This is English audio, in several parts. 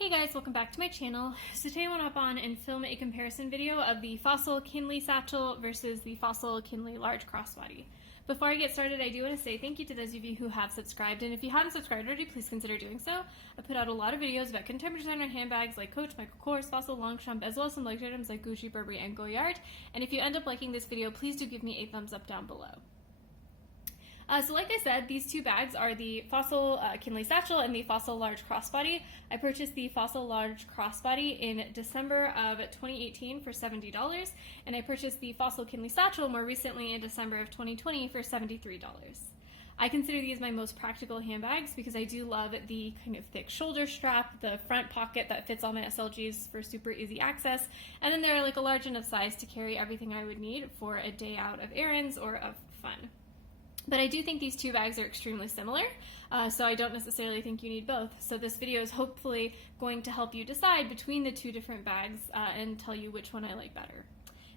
Hey guys, welcome back to my channel. So today I want to hop on and film a comparison video of the Fossil Kinley Satchel versus the Fossil Kinley Large Crossbody. Before I get started, I do want to say thank you to those of you who have subscribed, and if you haven't subscribed already, please consider doing so. I put out a lot of videos about contemporary designer handbags like Coach, Michael Kors, Fossil, Longchamp, as well as some luxury items like Gucci, Burberry, and Goyard. And if you end up liking this video, please do give me a thumbs up down below. So like I said, these two bags are the Fossil Kinley Satchel and the Fossil Large Crossbody. I purchased the Fossil Large Crossbody in December of 2018 for $70, and I purchased the Fossil Kinley Satchel more recently in December of 2020 for $73. I consider these my most practical handbags because I do love the kind of thick shoulder strap, the front pocket that fits all my SLGs for super easy access, and then they're like a large enough size to carry everything I would need for a day out of errands or of fun. But I do think these two bags are extremely similar, so I don't necessarily think you need both. So this video is hopefully going to help you decide between the two different bags and tell you which one I like better.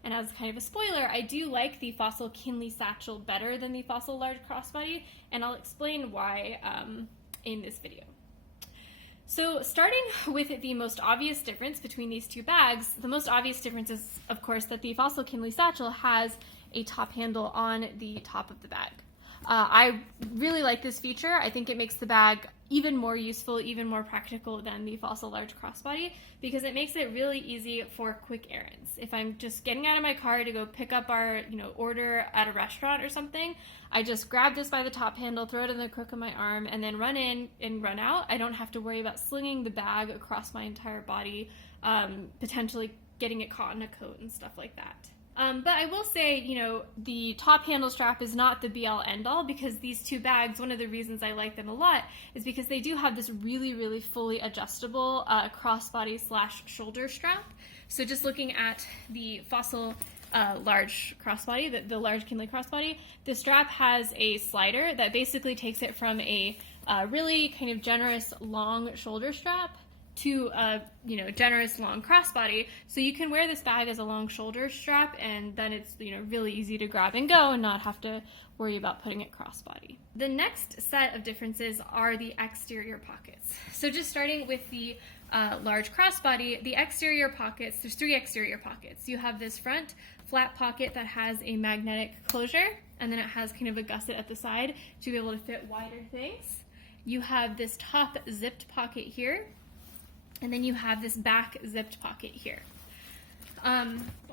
And as kind of a spoiler, I do like the Fossil Kinley Satchel better than the Fossil Large Crossbody, and I'll explain why in this video. So starting with the most obvious difference between these two bags, the most obvious difference is, of course, that the Fossil Kinley Satchel has a top handle on the top of the bag. I really like this feature. I think it makes the bag even more useful, even more practical than the Fossil Large Crossbody because it makes it really easy for quick errands. If I'm just getting out of my car to go pick up our order at a restaurant or something, I just grab this by the top handle, throw it in the crook of my arm, and then run in and run out. I don't have to worry about slinging the bag across my entire body, potentially getting it caught in a coat and stuff like that. But I will say, the top handle strap is not the be-all end-all because these two bags, one of the reasons I like them a lot is because they do have this really, really fully adjustable crossbody / shoulder strap. So just looking at the Fossil Large Crossbody, the Large Kinley Crossbody, the strap has a slider that basically takes it from a really kind of generous long shoulder strap to a generous long crossbody, so you can wear this bag as a long shoulder strap, and then it's really easy to grab and go and not have to worry about putting it crossbody. The next set of differences are the exterior pockets. So just starting with the large crossbody, the exterior pockets, there's three exterior pockets. You have this front flat pocket that has a magnetic closure, and then it has kind of a gusset at the side to be able to fit wider things. You have this top zipped pocket here, and then you have this back zipped pocket here.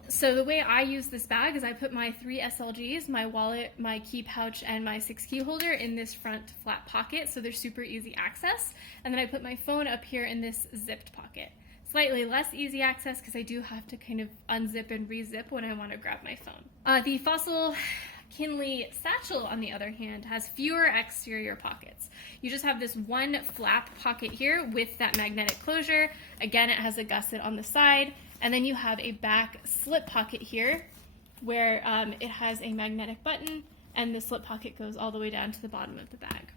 So the way I use this bag is I put my 3 SLGs, my wallet, my key pouch, and my 6 key holder in this front flat pocket, so they're super easy access. And then I put my phone up here in this zipped pocket. Slightly less easy access because I do have to kind of unzip and rezip when I want to grab my phone. The Fossil Kinley Satchel, on the other hand, has fewer exterior pockets. You just have this one flap pocket here with that magnetic closure. Again, it has a gusset on the side, and then you have a back slip pocket here where it has a magnetic button, and the slip pocket goes all the way down to the bottom of the bag.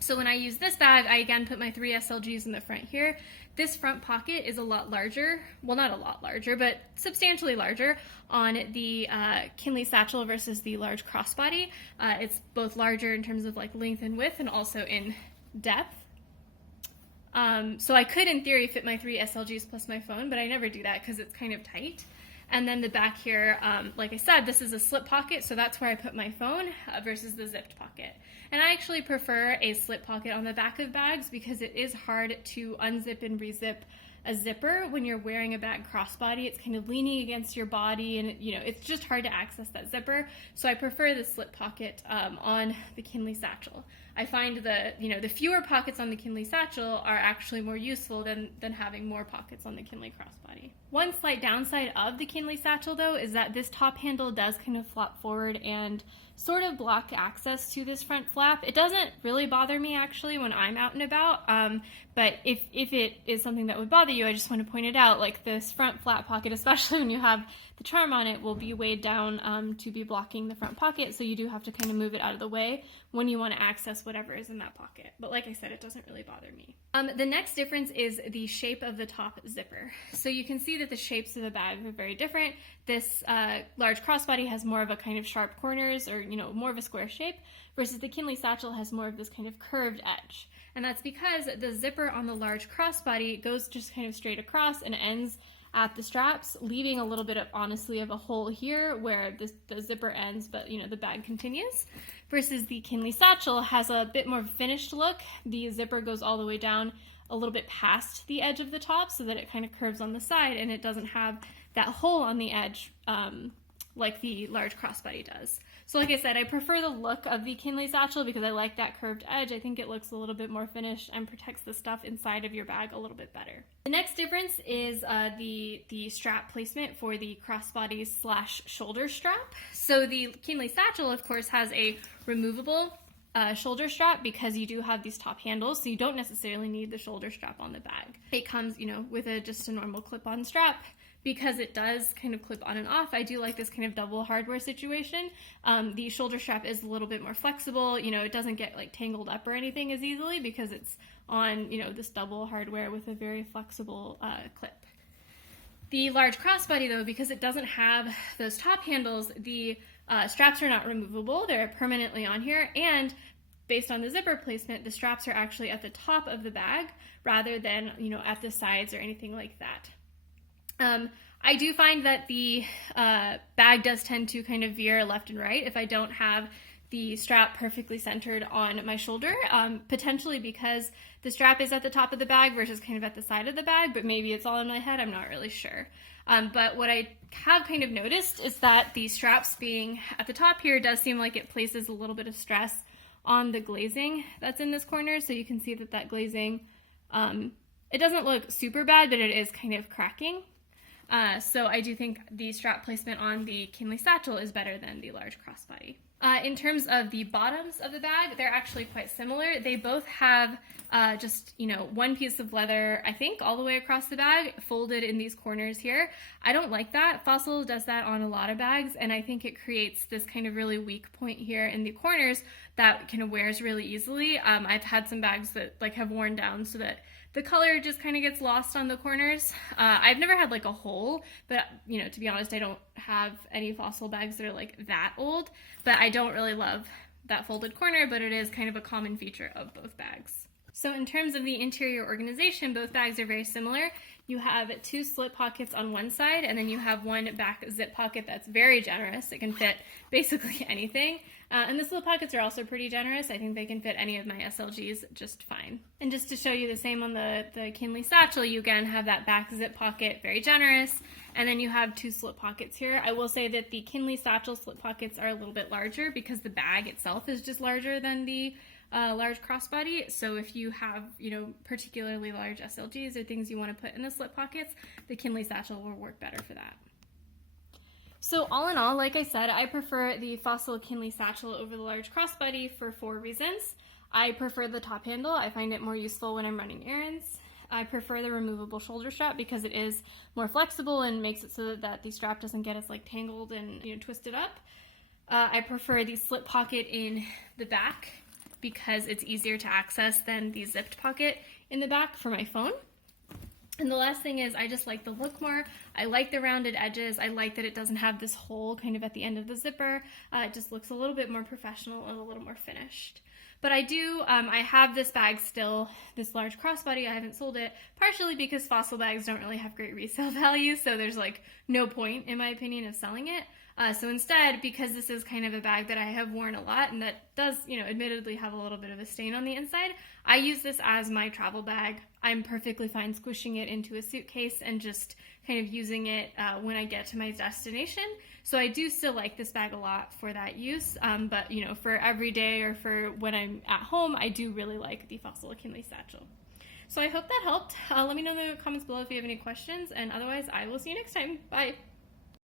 So when I use this bag, I again put my 3 SLGs in the front here. This front pocket is a lot larger, well, not a lot larger, but substantially larger on the Kinley Satchel versus the Large Crossbody. It's both larger in terms of like length and width and also in depth. So I could, in theory, fit my 3 SLGs plus my phone, but I never do that because it's kind of tight. And then the back here, like I said, this is a slip pocket, so that's where I put my phone versus the zipped pocket. And I actually prefer a slip pocket on the back of bags because it is hard to unzip and rezip a zipper when you're wearing a bag crossbody. It's kind of leaning against your body, and it's just hard to access that zipper. So I prefer the slip pocket on the Kinley Satchel. I find the fewer pockets on the Kinley Satchel are actually more useful than having more pockets on the Kinley Crossbody. One slight downside of the Kinley Satchel, though, is that this top handle does kind of flop forward and sort of block access to this front flap. It doesn't really bother me actually when I'm out and about, but if it is something that would bother you, I just want to point it out, like this front flap pocket, especially when you have the charm on it, will be weighed down to be blocking the front pocket, so you do have to kind of move it out of the way when you want to access whatever is in that pocket. But like I said, it doesn't really bother me. The next difference is the shape of the top zipper. So you can see that the shapes of the bag are very different. This large crossbody has more of a kind of sharp corners, or more of a square shape, versus the Kinley Satchel has more of this kind of curved edge. And that's because the zipper on the large crossbody goes just kind of straight across and ends at the straps, leaving a little bit of, honestly, of a hole here where the zipper ends, but the bag continues. Versus the Kinley Satchel has a bit more finished look. The zipper goes all the way down a little bit past the edge of the top so that it kind of curves on the side, and it doesn't have that hole on the edge like the large crossbody does. So like I said, I prefer the look of the Kinley Satchel because I like that curved edge. I think it looks a little bit more finished and protects the stuff inside of your bag a little bit better. The next difference is the strap placement for the crossbody / shoulder strap. So the Kinley Satchel, of course, has a removable shoulder strap because you do have these top handles, so you don't necessarily need the shoulder strap on the bag. It comes, with just a normal clip-on strap. Because it does kind of clip on and off, I do like this kind of double hardware situation. The shoulder strap is a little bit more flexible. It doesn't get like tangled up or anything as easily because it's on, this double hardware with a very flexible clip. The large crossbody, though, because it doesn't have those top handles, the straps are not removable. They're permanently on here, and based on the zipper placement, the straps are actually at the top of the bag rather than, at the sides or anything like that. I do find that the bag does tend to kind of veer left and right if I don't have the strap perfectly centered on my shoulder, potentially because the strap is at the top of the bag versus kind of at the side of the bag, but maybe it's all in my head, I'm not really sure. But what I have kind of noticed is that the straps being at the top here does seem like it places a little bit of stress on the glazing that's in this corner, so you can see that glazing, it doesn't look super bad, but it is kind of cracking. So I do think the strap placement on the Kinley Satchel is better than the large crossbody. In terms of the bottoms of the bag, they're actually quite similar. They both have just, one piece of leather, I think, all the way across the bag, folded in these corners here. I don't like that. Fossil does that on a lot of bags, and I think it creates this kind of really weak point here in the corners that kind of wears really easily. I've had some bags that have worn down so that the color just kind of gets lost on the corners. I've never had a hole, but to be honest, I don't have any Fossil bags that are that old, but I don't really love that folded corner, but it is kind of a common feature of both bags. So in terms of the interior organization, both bags are very similar. You have 2 slip pockets on one side, and then you have one back zip pocket that's very generous. It can fit basically anything. And the slip pockets are also pretty generous. I think they can fit any of my SLGs just fine. And just to show you the same on the Kinley Satchel, you again have that back zip pocket, very generous, and then you have 2 slip pockets here. I will say that the Kinley Satchel slip pockets are a little bit larger because the bag itself is just larger than the large crossbody. So if you have, particularly large SLGs or things you want to put in the slip pockets, the Kinley Satchel will work better for that. So all in all, like I said, I prefer the Fossil Kinley Satchel over the large crossbody for 4 reasons. I prefer the top handle. I find it more useful when I'm running errands. I prefer the removable shoulder strap because it is more flexible and makes it so that the strap doesn't get as tangled and twisted up. I prefer the slip pocket in the back because it's easier to access than the zipped pocket in the back for my phone. And the last thing is I just like the look more. I like the rounded edges. I like that it doesn't have this hole kind of at the end of the zipper. It just looks a little bit more professional and a little more finished. But I have this bag still, this large crossbody. I haven't sold it, partially because Fossil bags don't really have great resale value, so there's no point, in my opinion, of selling it. So instead, because this is kind of a bag that I have worn a lot and that does, admittedly have a little bit of a stain on the inside, I use this as my travel bag. I'm perfectly fine squishing it into a suitcase and just kind of using it when I get to my destination. So I do still like this bag a lot for that use, but for every day or for when I'm at home, I do really like the Fossil Kinley Satchel. So I hope that helped. Let me know in the comments below if you have any questions, and otherwise I will see you next time. Bye!